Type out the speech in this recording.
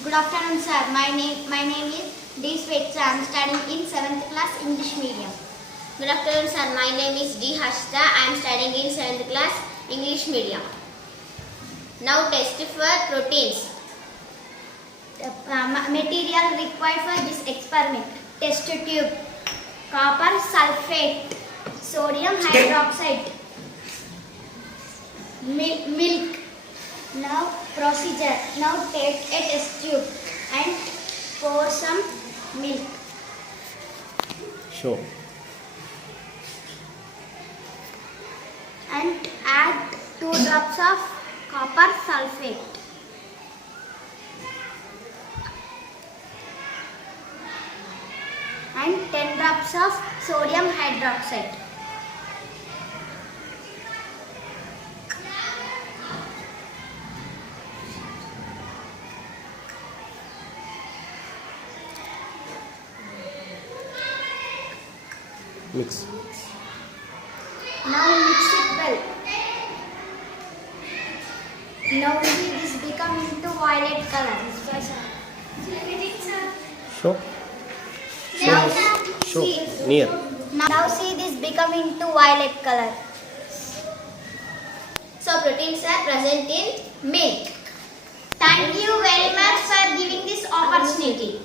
Good afternoon, sir. My name is Zphs. I am studying in 7th class English medium. Good afternoon, sir. My name is D. Harshita. I am studying in 7th class English medium. Now test for proteins. Material required for this experiment: test tube, copper sulfate, sodium hydroxide, milk. Now procedure. Now take a test tube and pour some milk. Show. And add 2 drops of copper sulfate. And 10 drops of sodium hydroxide. Mix. Now mix it well. Now see this become into violet color. Show. Now Show. see, Near. now see this become into violet color. So proteins are present in milk. Thank you very much for giving this opportunity.